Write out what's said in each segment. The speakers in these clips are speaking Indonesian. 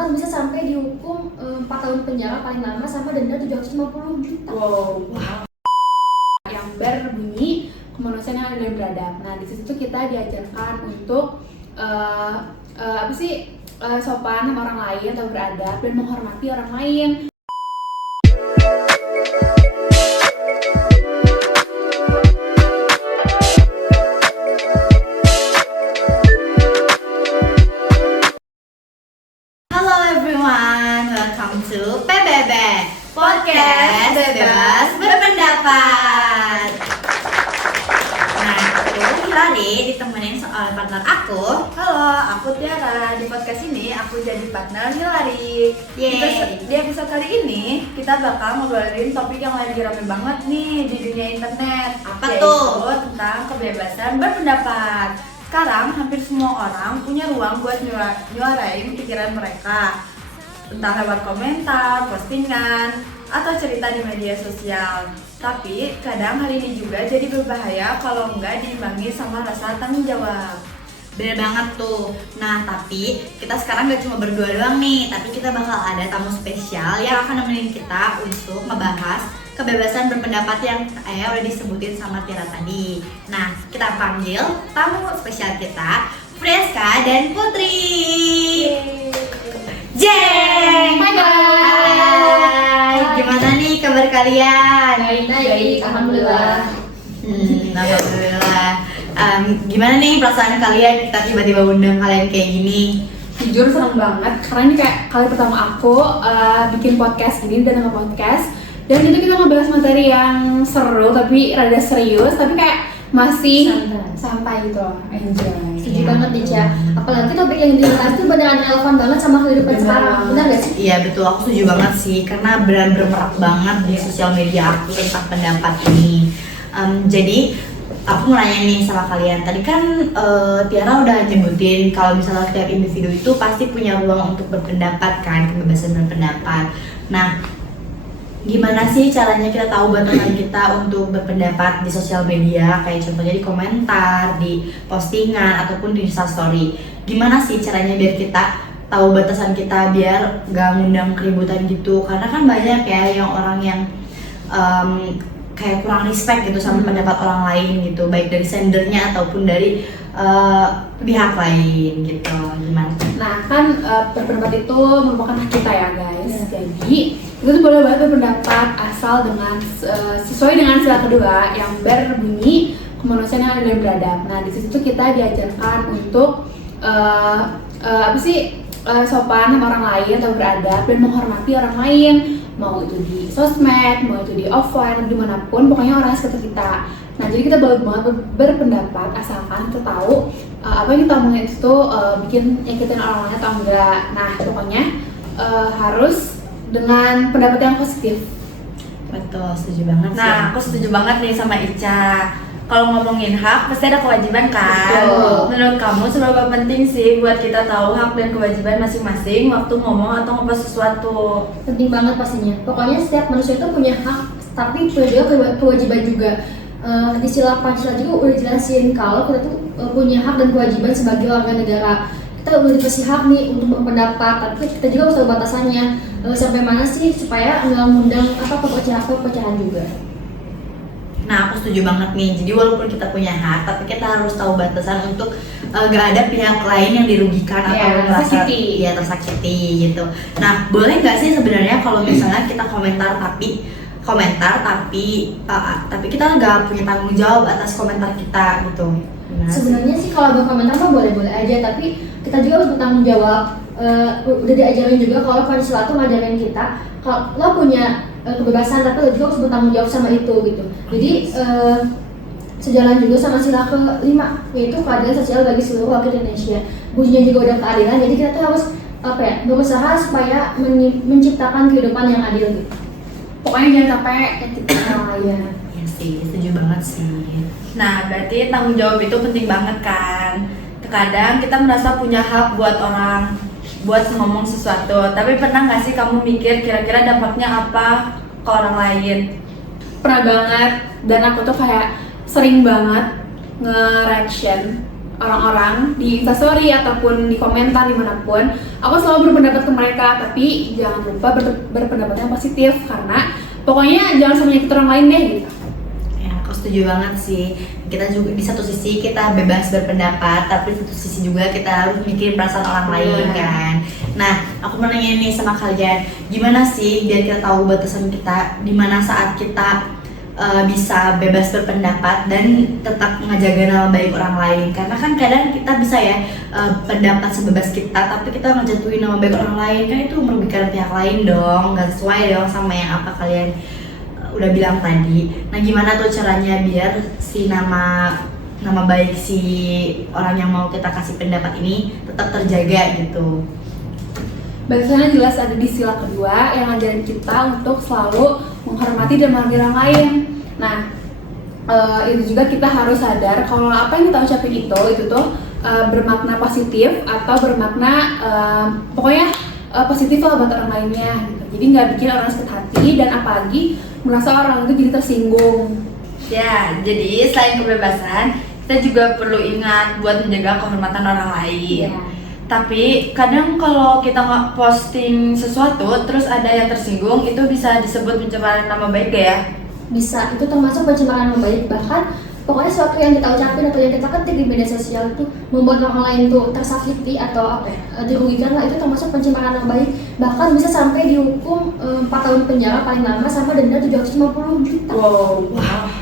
bahkan bisa sampai dihukum 4 tahun penjara paling lama sama denda 750 juta. Wow. Yang berbunyi kemanusiaan yang adil dan beradab. Nah, di situ kita diajarkan untuk sopan sama orang lain atau beradab dan menghormati orang lain. Halo everyone, welcome to PBB Podcast Bebas Berpendapat. Nah, aku Hilary ditemenin oleh partner aku. Halo, aku Tiara. Di podcast ini aku jadi partner Hilary. Yeay. Di episode kali ini kita bakal ngobrolin topik yang lagi rame banget nih di dunia internet. Apa yaitu tuh? tentang kebebasan berpendapat. Sekarang hampir semua orang punya ruang buat nyuarain pikiran mereka, entah lewat komentar, postingan, atau cerita di media sosial. Tapi kadang hal ini juga jadi berbahaya kalau nggak diimbangi sama rasa tanggung jawab. Bener banget tuh. Nah, tapi kita sekarang gak cuma berdua doang nih, tapi kita bakal ada tamu spesial yang akan nemenin kita untuk ngebahas kebebasan berpendapat yang udah disebutin sama Tiara tadi. Nah, kita panggil tamu spesial kita, Freska dan Putri. Jeng! Hai guys. Hai. Gimana nih kabar kalian? Baik, alhamdulillah. Alhamdulillah. Gimana nih perasaan kalian kita tiba-tiba undang kalian kayak gini? Jujur seneng banget karena ini kayak kali pertama aku bikin podcast ini, datang ke podcast. Dan itu kita ngebahas materi yang seru tapi rada serius, tapi kayak masih santai gitu loh, enjoy. Setuju banget nih, Ca. Apalagi topik yang dibahas itu beneran relevan banget sama kehidupan Bener sekarang. banget. Benar gak sih? Iya betul, aku setuju banget sih karena benar bermerak banget di sosial media aku tentang pendapat ini. Jadi aku mau nanya nih sama kalian. Tadi kan Tiara udah nyebutin kalau misalnya setiap individu itu pasti punya ruang untuk berpendapat kan, kebebasan berpendapat. Nah, gimana sih caranya kita tahu batasan kita untuk berpendapat di sosial media, kayak contohnya di komentar, di postingan, ataupun di instastory. Gimana sih caranya biar kita tahu batasan kita biar gak ngundang keributan gitu? Karena kan banyak ya yang orang yang kayak kurang respect gitu sama pendapat orang lain gitu, baik dari sendernya ataupun dari pihak lain gitu. Gimana? Nah kan berpendapat itu merupakan hak kita ya guys. Jadi kita tuh boleh banget berpendapat asal dengan sesuai dengan sila kedua yang berbunyi kemanusiaan yang adil dan beradab. Nah di situ kita diajarkan untuk sopan sama orang lain atau beradab dan menghormati orang lain, mau itu di sosmed, mau itu di offline, dimanapun, pokoknya orang sekitar kita. Nah jadi kita boleh banget berpendapat asalkan kita tahu apa yang kita omongin itu bikin nyakitin orang lain atau enggak. Nah pokoknya harus dengan pendapat yang positif. Betul, setuju banget sih. Nah, aku setuju banget nih sama Ica. Kalau ngomongin hak, pasti ada kewajiban kan? Betul. Menurut kamu seberapa penting sih buat kita tahu hak dan kewajiban masing-masing waktu ngomong atau ngepost sesuatu? Penting banget pastinya. Pokoknya setiap manusia itu punya hak, tapi punya juga kewajiban juga. Istilah Pancasila juga udah jelasin kalau kita tuh punya hak dan kewajiban sebagai warga negara. Kita udah dikasih hak nih untuk berpendapat, tapi kita juga harus tahu batasannya sampai mana sih supaya nggak mengundang perpecahan juga. Nah, aku setuju banget nih. Jadi walaupun kita punya hak, tapi kita harus tahu batasan untuk gak ada pihak lain yang dirugikan atau merasa tersakiti gitu. Nah, boleh nggak sih sebenarnya kalau misalnya kita komentar tapi kita nggak punya tanggung jawab atas komentar kita gitu? Sebenarnya sih kalau berkomentar mah boleh-boleh aja, tapi kita juga harus bertanggung jawab. Udah diajarin juga kalau Pancasila tuh ngajarin kita kalau lo punya kebebasan, tapi lo juga harus bertanggung jawab sama itu gitu. Jadi sejalan juga sama sila kelima, yaitu keadilan sosial bagi seluruh warga Indonesia. Bunyinya juga udah keadilan, jadi kita tuh harus berusaha supaya menciptakan kehidupan yang adil gitu. Pokoknya jangan sampai nyakitin orang lain. Iya sih, setuju banget sih. Nah, berarti tanggung jawab itu penting banget kan? Terkadang kita merasa punya hak buat ngomong sesuatu, tapi pernah nggak sih kamu mikir kira-kira dampaknya apa ke orang lain? Pernah banget, dan aku tuh kayak sering banget nge-reaction orang-orang di instastory ataupun di komentar dimanapun, aku selalu berpendapat ke mereka, tapi jangan lupa berpendapat yang positif, karena pokoknya jangan sampai menyakiti orang lain deh gitu. Ya, aku setuju banget sih. Kita juga di satu sisi kita bebas berpendapat, tapi di satu sisi juga kita harus mikirin perasaan orang lain kan. Nah, aku mau nanya nih sama kalian, gimana sih biar kita tahu batasan kita, di mana saat kita bisa bebas berpendapat dan tetap menjaga nama baik orang lain. Karena kan kadang kita bisa ya pendapat sebebas kita, tapi kita ngejatuhin nama baik orang lain, kan itu merugikan pihak lain dong, nggak sesuai dong sama yang apa kalian udah bilang tadi. Nah, gimana tuh caranya biar si nama baik si orang yang mau kita kasih pendapat ini tetap terjaga gitu? Batasannya jelas ada di sila kedua yang ngajarin kita untuk selalu menghormati dan menghargai orang lain. Nah, itu juga kita harus sadar kalau apa yang kita ucapin itu tuh bermakna positif atau bermakna pokoknya positif lah buat orang lainnya gitu. Jadi nggak bikin orang sakit hati dan apalagi merasa orang itu jadi tersinggung. Ya, jadi selain kebebasan, kita juga perlu ingat buat menjaga kehormatan orang lain. Ya. Tapi kadang kalau kita nggak posting sesuatu terus ada yang tersinggung, itu bisa disebut pencemaran nama baik gak ya? Bisa, itu termasuk pencemaran nama baik. Bahkan pokoknya sesuatu yang kita ucapin atau yang kita ketik di media sosial itu membuat orang lain tuh tersakiti atau apa ya, dirugikan lah, itu termasuk pencemaran nama baik. Bahkan bisa sampai dihukum 4 tahun penjara paling lama sama denda 750 juta. Wow,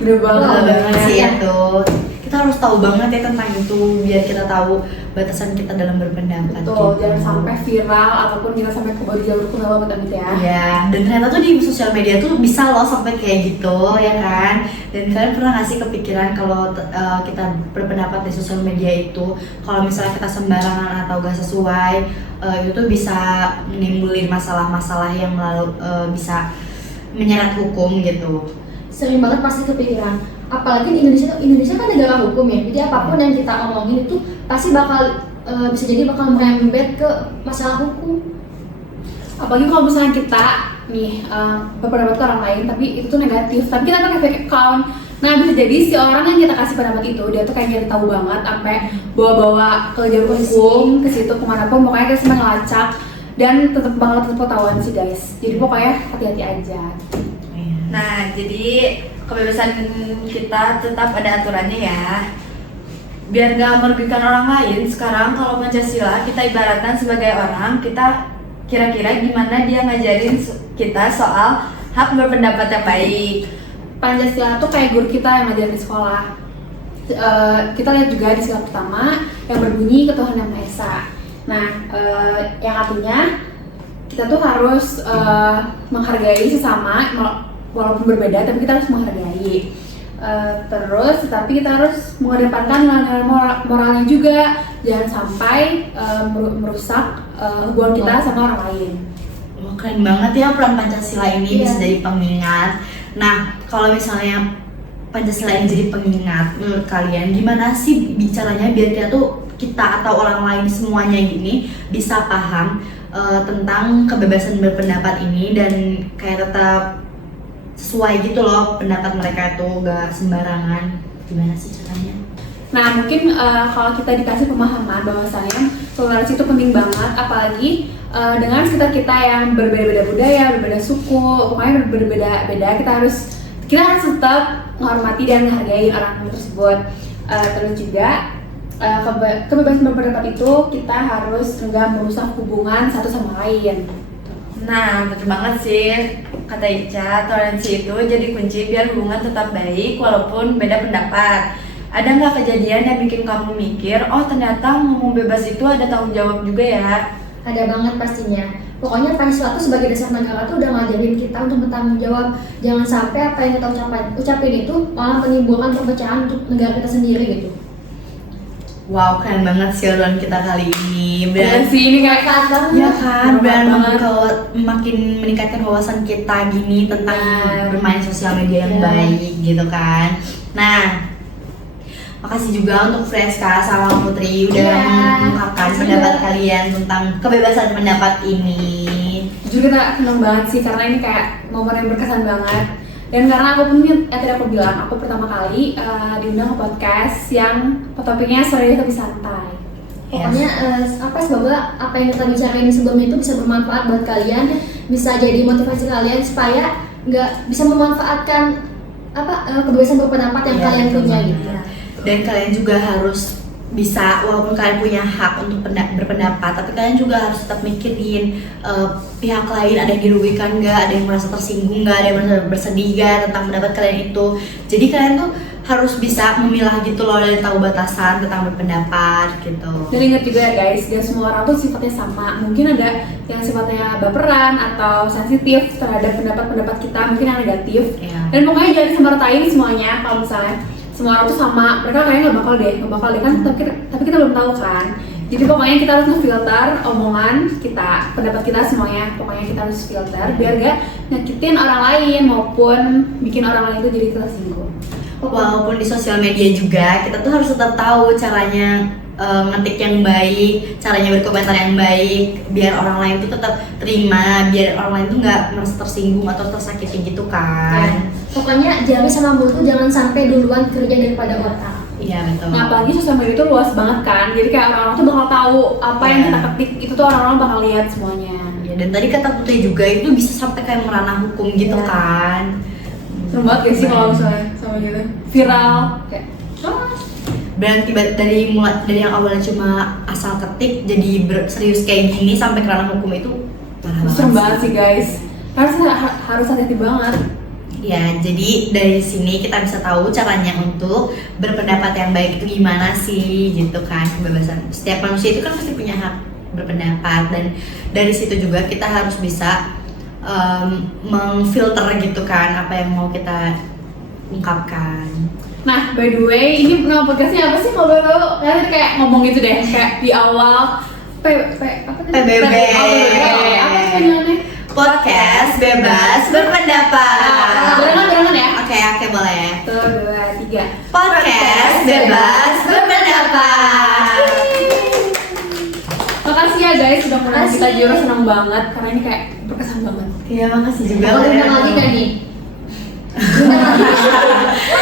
gede banget. Betul banget sih ya. itu. Kita harus tahu banget ya tentang itu biar kita tahu batasan kita dalam berpendapat. Betul, gitu. jangan sampai viral ataupun kita sampai ke bawah jalur hukum banget ya. Ya, dan ternyata tuh di sosial media tuh bisa loh sampai kayak gitu, ya kan? Dan kalian pernah nggak sih kepikiran kalau kita berpendapat di sosial media itu, kalau misalnya kita sembarangan atau gak sesuai, itu tuh bisa menimbulin masalah-masalah yang bisa menyeret hukum gitu. Sering banget pasti kepikiran, apalagi di Indonesia kan negara hukum ya, jadi apapun yang kita omongin itu pasti bakal bisa jadi bakal merembet ke masalah hukum. Apalagi kalau misalnya kita nih berpendapat ke orang lain tapi itu tuh negatif, tapi kita pakai fake account. Nah, bisa jadi si orang yang kita kasih pendapat itu dia tuh kayak nyari tahu banget sampai bawa-bawa ke jalur hukum, ke situ kemanapun, pokoknya kita seneng ngelacak dan tetap ketahuan sih guys. Jadi pokoknya hati-hati aja. Nah, jadi kebebasan kita tetap ada aturannya ya. Biar gak merugikan orang lain, sekarang kalau Pancasila kita ibaratkan sebagai orang, kita kira-kira gimana dia ngajarin kita soal hak berpendapat yang baik. Pancasila tuh kayak guru kita yang ngajarin di sekolah. Kita lihat juga di sila pertama yang berbunyi ketuhanan yang Maha Esa. Nah, yang artinya kita tuh harus menghargai sesama walaupun berbeda, tapi kita harus menghargai. Tapi kita harus mengedepankan nilai-nilai moralnya juga, jangan sampai merusak hubungan kita sama orang lain. Wah, keren banget ya peran Pancasila ini bisa jadi pengingat. Nah, kalau misalnya Pancasila ini jadi pengingat, menurut kalian gimana sih bicaranya biar kita atau orang lain semuanya gini bisa paham tentang kebebasan berpendapat ini dan kayak tetap sesuai gitu loh pendapat mereka itu gak sembarangan. Gimana sih caranya? Nah, mungkin kalau kita dikasih pemahaman bahwasanya toleransi itu penting banget, apalagi dengan sekitar kita yang berbeda-beda budaya, berbeda suku, pokoknya berbeda-beda, kita harus tetap menghormati dan menghargai orang tersebut. Terus juga kebebasan berpendapat itu kita harus enggak merusak hubungan satu sama lain. Nah, betul banget sih kata Ica, toleransi itu jadi kunci biar hubungan tetap baik walaupun beda pendapat. Ada nggak kejadian yang bikin kamu mikir, oh ternyata ngomong bebas itu ada tanggung jawab juga ya? Ada banget pastinya. Pokoknya Pancasila itu sebagai dasar negara tuh udah ngajarin kita untuk bertanggung jawab. Jangan sampai apa yang kita ucapin itu malah menimbulkan perpecahan untuk negara kita sendiri gitu. Wow, keren banget sih obrolan kita kali ini. Dan sih ini kayak ya kan, banget. makin meningkatkan wawasan kita gini tentang bermain sosial media yang baik gitu kan. Nah, makasih juga untuk Freska sama Putri udah mengungkapkan pendapat kalian tentang kebebasan pendapat ini. Jujur kita seneng banget sih karena ini kayak momen yang berkesan banget. Dan karena aku pun tadi aku bilang, aku pertama kali diundang ke podcast yang topiknya sore tapi santai. Pokoknya semoga apa yang kita bicarain sebelumnya itu bisa bermanfaat buat kalian, bisa jadi motivasi kalian supaya nggak bisa memanfaatkan kebebasan berpendapat yang kalian punya gitu. Dan kalian juga harus bisa, walaupun kalian punya hak untuk berpendapat, tapi kalian juga harus tetap mikirin pihak lain, ada yang dirugikan nggak, ada yang merasa tersinggung nggak, ada yang merasa bersedih nggak tentang pendapat kalian itu. Jadi kalian tuh harus bisa memilah gitu loh, dan tahu batasan tentang berpendapat gitu. Dan ingat juga ya guys, gak semua orang tuh sifatnya sama. Mungkin ada yang sifatnya baperan atau sensitif terhadap pendapat-pendapat kita, mungkin yang negatif. Dan pokoknya jangan disemaratain semuanya. Kalau misalnya semua orang tuh sama, mereka kayaknya nggak bakal deh kan, tapi kita belum tahu kan. Jadi pokoknya kita harus ngefilter omongan kita, pendapat kita semuanya. Pokoknya kita harus filter biar gak nyakitin orang lain maupun bikin orang lain itu jadi tersinggung. Walaupun di sosial media juga, kita tuh harus tetap tahu caranya ngetik yang baik, caranya berkomentar yang baik, biar orang lain tuh tetap terima, biar orang lain tuh nggak merasa tersinggung atau tersakiti gitu kan. Pokoknya jari sama mulut tuh jangan sampai duluan kerja daripada otak. Iya betul. Nah, apalagi sosial media itu luas banget kan, jadi kayak orang-orang tuh bakal tahu apa yang kita ketik itu tuh orang-orang bakal lihat semuanya. Ya, dan tadi kata Putri juga itu bisa sampai kayak merana hukum gitu kan. Serem banget gak sih kalau misalnya sama gitu viral kayak Berarti dari yang awalnya cuma asal ketik jadi serius kayak gini sampai kerana hukum itu parah banget. serem banget sih guys, harus hati-hati banget. Ya, jadi dari sini kita bisa tahu caranya untuk berpendapat yang baik itu gimana sih gitu kan. Kebebasan setiap manusia itu kan pasti punya hak berpendapat, dan dari situ juga kita harus bisa mengfilter gitu kan apa yang mau kita ungkapkan. Nah, by the way, ini nama podcastnya apa sih? Kalau boleh tahu, kalian kayak ngomong gitu deh, kayak di awal PBB. Apa panggilannya? Podcast bebas berpendapat. Barengan ya? Oke, boleh. 1, 2, 3. Podcast bebas berpendapat. Makasih ya guys sudah pernah kita jujur, senang banget karena ini kayak berkesan banget. Iya, makasih juga. Kalau undang lagi kan nih?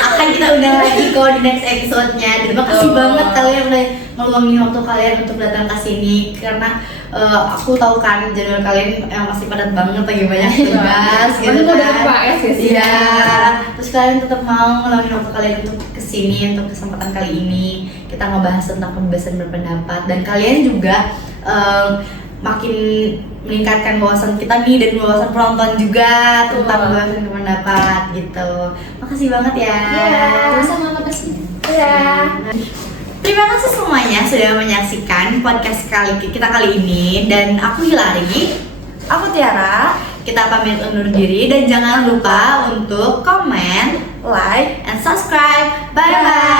Akan kita undang lagi kok di next episode-nya. Dan makasih banget kalian udah meluangin waktu kalian untuk datang ke sini, karena aku tahu kan jadwal kalian masih padat banget, lagi banyak tugas gitu Udah kan. PAS ya sih. Iya. Terus kalian tetap mau ngeluangin waktu kalian untuk kesini, untuk kesempatan kali ini kita ngebahas tentang kebebasan berpendapat, dan kalian juga makin meningkatkan wawasan kita nih dan wawasan penonton juga tentang kebebasan berpendapat gitu. Makasih banget ya. Iya, sama makasih. Iya. Terima kasih semuanya sudah menyaksikan podcast kita kali ini, dan aku Hilary, Aku Tiara. kita pamit undur diri dan jangan lupa untuk komen, Like and subscribe. Bye bye.